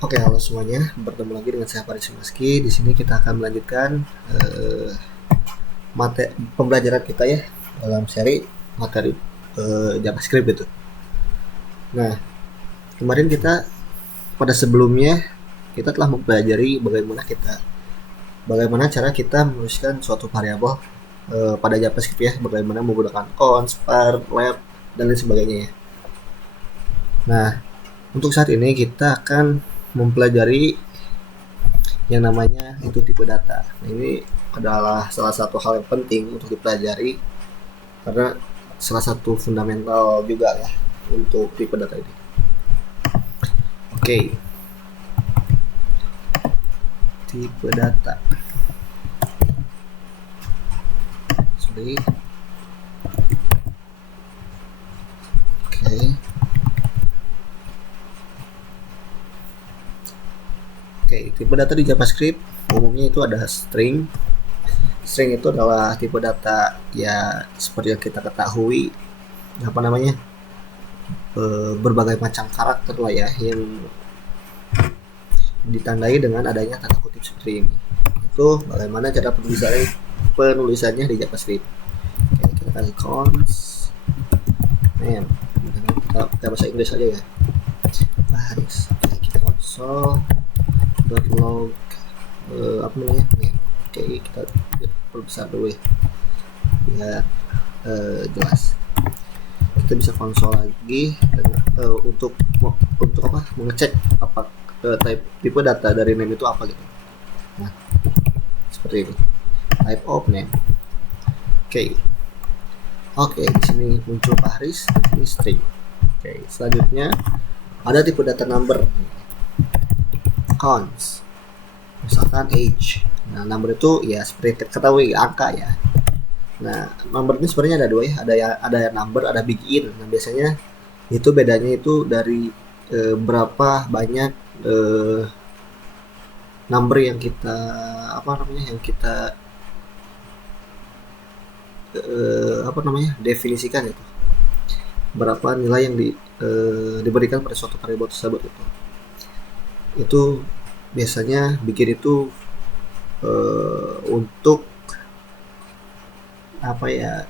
Oke, halo semuanya. Bertemu lagi dengan saya Faris Maski. Di sini kita akan melanjutkan materi pembelajaran kita ya dalam seri materi JavaScript itu. Nah, kemarin kita pada sebelumnya kita telah mempelajari bagaimana cara kita menuliskan suatu variabel pada JavaScript ya, bagaimana menggunakan const, var, lab, dan lain sebagainya ya. Nah, untuk saat ini kita akan mempelajari yang namanya itu tipe data. Nah, ini adalah salah satu hal yang penting untuk dipelajari karena salah satu fundamental juga ya untuk tipe data ini. Oke. Tipe data. Sorry. Oke. Oke, tipe data di JavaScript umumnya itu ada string. String itu adalah tipe data ya seperti yang kita ketahui berbagai macam karakter lah ya yang ditandai dengan adanya tanda kutip seperti ini. Itu bagaimana cara penulisannya di JavaScript. Oke, kita kasih const name. Kita pakai bahasa Inggris aja ya. Baris. Oke, kita console log apa namanya nih. Oke, kita perbesar dulu ya biar jelas. Kita bisa konsol lagi untuk mengecek apa tipe data dari name itu apa gitu. Nah, seperti ini type of name. Oke, di sini muncul baris, ini string. Oke, selanjutnya ada tipe data number const, misalkan age. Nah, number itu ya seperti ketahui angka ya. Nah, number ini sebenarnya ada dua ya, ada number, ada begin. Nah, biasanya itu bedanya itu dari berapa banyak number yang kita definisikan itu. Berapa nilai yang diberikan pada suatu variabel tersebut itu. Itu biasanya bikin itu untuk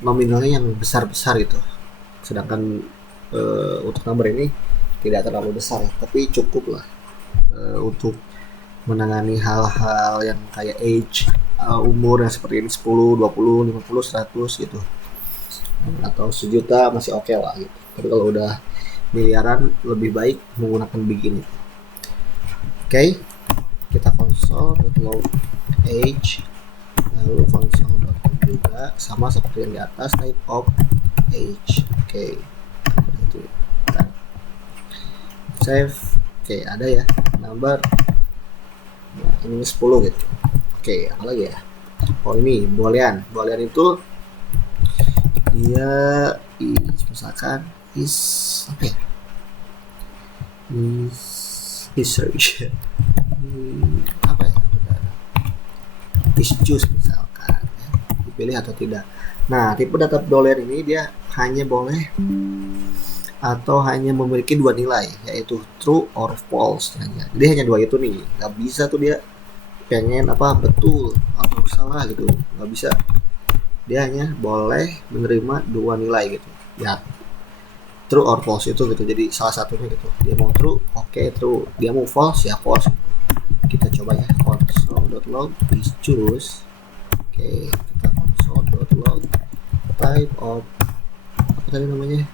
nominalnya yang besar-besar gitu. Sedangkan untuk number ini tidak terlalu besar, tapi cukup lah untuk menangani hal-hal yang kayak age, umur yang seperti ini 10, 20, 50, 100 gitu. Atau 1.000.000 masih oke lah gitu. Tapi kalau udah miliaran lebih baik menggunakan begini. Oke, kita console.log age, lalu console.log juga sama seperti yang di atas, type of age. Oke, itu save. Oke, ada ya number. Nah, ini 10 gitu. Oke, apa lagi ya? Oh, ini boolean. Boolean itu dia misalkan is search is choose misalkan ya, dipilih atau tidak. Nah, tipe data boolean ini dia hanya boleh atau hanya memiliki dua nilai, yaitu true or false saja. Jadi hanya dua itu nih, nggak bisa tuh dia pengen betul atau salah gitu, nggak bisa. Dia hanya boleh menerima dua nilai gitu ya, true or false itu gitu. Jadi salah satunya gitu, dia mau true, oke, true. Dia mau false ya false. Kita coba ya, console.log is choose. Oke, kita console.log type of apa tadi namanya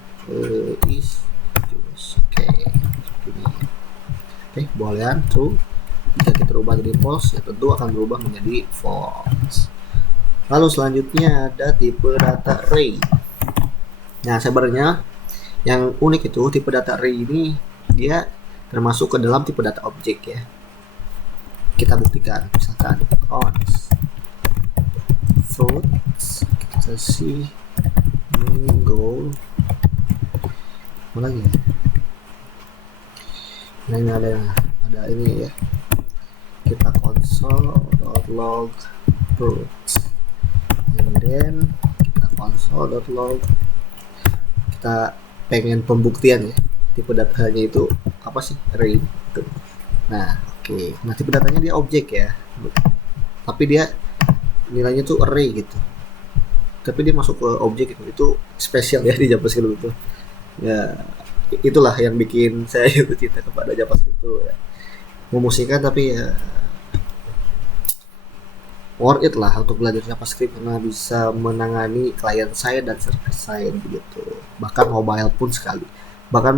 is choose. Oke, boolean true. Jika kita rubah jadi false, ya tentu akan berubah menjadi false. Lalu selanjutnya ada tipe data array. Nah, sebenarnya yang unik itu tipe data array ini dia termasuk ke dalam tipe data objek ya. Kita buktikan, misalkan const fruits, kita kasih mango, apa lagi ya? Nah, ini ada ini ya. Kita console.log fruits, and then kita console.log, kita pengen pembuktian ya tipe datanya itu apa sih, array gitu. Nah, oke. Nah, tipe datanya dia objek ya. Tapi dia nilainya tuh array gitu. Tapi dia masuk ke objek gitu. Itu spesial ya di JavaScript itu. Ya, itulah yang bikin saya itu cinta kepada JavaScript itu ya. Memusingkan tapi ya worth it lah untuk belajar JavaScript karena bisa menangani klien saya dan server saya begitu. Bahkan mobile pun sekali. Bahkan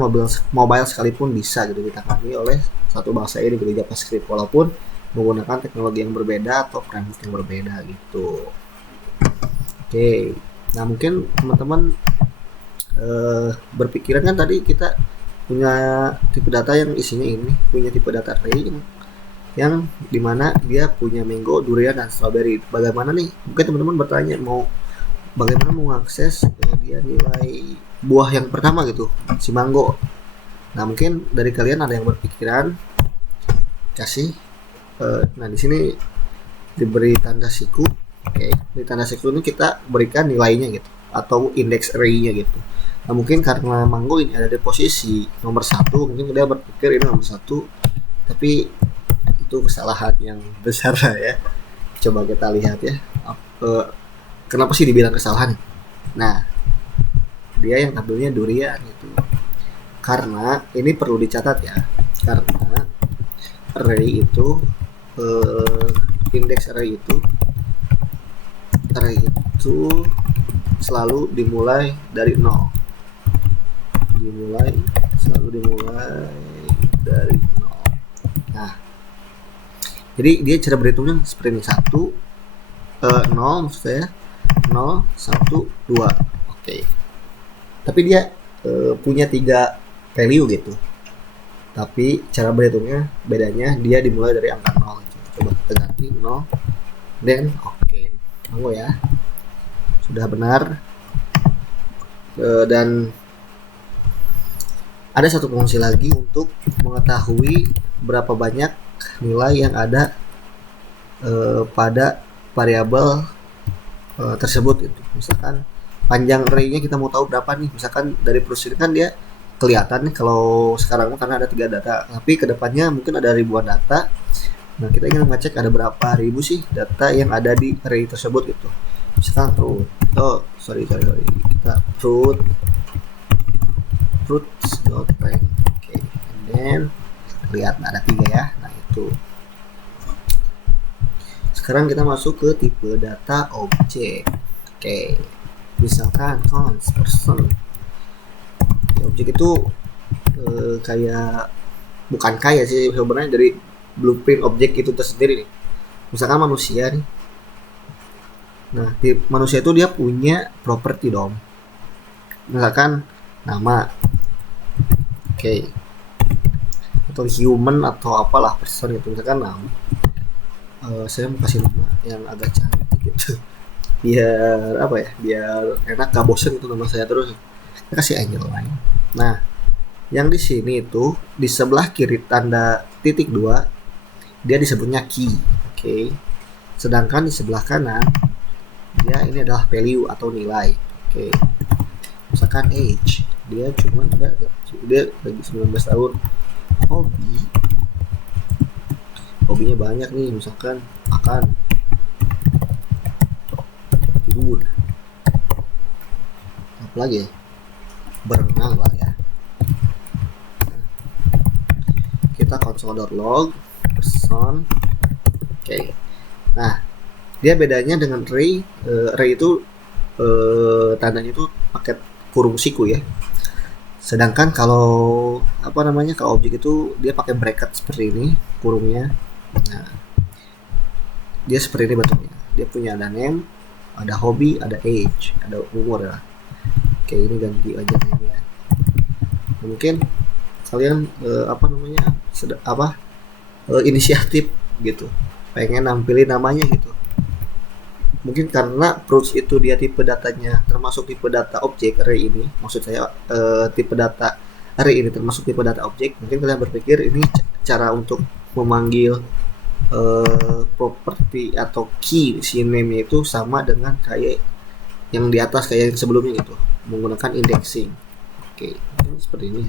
mobile sekalipun bisa gitu ditangani oleh satu bahasa ini gitu JavaScript walaupun menggunakan teknologi yang berbeda atau framework yang berbeda gitu. Oke. Nah, mungkin teman-teman berpikiran kan tadi kita punya tipe data yang isinya ini, punya tipe data array yang dimana dia punya mango, durian, dan strawberry. Bagaimana nih? Mungkin teman-teman bertanya bagaimana mau mengakses dia nilai buah yang pertama gitu, si mango. Nah, mungkin dari kalian ada yang berpikiran kasih nah di sini diberi tanda siku. Oke, di tanda siku ini kita berikan nilainya gitu atau indeks array-nya gitu. Nah, mungkin karena mango ini ada di posisi nomor 1, mungkin dia berpikir ini nomor 1, tapi itu kesalahan yang besar ya. Coba kita lihat ya. Kenapa sih dibilang kesalahan? Nah, dia yang ambilnya durian gitu. Karena ini perlu dicatat ya. Karena array itu indeks array itu selalu dimulai dari 0. Selalu dimulai dari 0. Nah, jadi dia cara berhitungnya seperti ini. 0 maksud saya 0, 1, 2. Oke. Tapi dia punya 3 value gitu. Tapi cara berhitungnya bedanya dia dimulai dari angka 0 gitu. Coba kita ganti 0 dan oke. Tunggu ya. Sudah benar. Dan ada satu fungsi lagi untuk mengetahui berapa banyak nilai yang ada pada variabel tersebut itu. Misalkan panjang array-nya kita mau tahu berapa nih. Misalkan dari proses ini kan dia kelihatan nih kalau sekarang karena ada 3 data, tapi kedepannya mungkin ada ribuan data. Nah, kita ingin mengecek ada berapa ribu sih data yang ada di array tersebut gitu. Misalkan kita fruits.rank. Oke, and then lihat ada 3 ya. Nah, itu. Sekarang kita masuk ke tipe data objek. Oke. Misalkan cons person. Objek itu bukan sih sebenarnya, dari blueprint objek itu tersendiri nih. Misalkan manusia nih. Nah, di manusia itu dia punya properti dong. Misalkan nama. Oke. Atau human atau apalah person itu, misalkan nama. Saya mau kasih nama yang agak cantik gitu. Biar apa ya? Biar enak, gak bosen itu nama saya terus. Kasih angel line. Nah, yang di sini itu di sebelah kiri tanda titik 2 dia disebutnya key. Oke. Sedangkan di sebelah kanan dia ini adalah value atau nilai. Oke. Misalkan age, dia lagi 19 tahun. Hobinya banyak nih, misalkan makan, tidur, apa lagi ya? Berenang lah ya. Kita console.log person. Oke. Nah, dia bedanya dengan array. Array itu tandanya itu pakai kurung siku ya. Sedangkan kalau kalau objek itu dia pakai bracket seperti ini kurungnya. Nah, dia seperti ini bentuknya. Dia punya ada name, ada hobi, ada age, ada umur ya. Oke, ini ganti aja name ya. Mungkin kalian inisiatif gitu, pengen nampilin namanya gitu. Mungkin karena approach itu dia tipe datanya termasuk tipe data objek array ini, maksud saya tipe data array ini termasuk tipe data objek. Mungkin kalian berpikir ini cara untuk memanggil properti atau key si name itu sama dengan kayak yang di atas, kayak yang sebelumnya gitu, menggunakan indexing. Oke, seperti ini.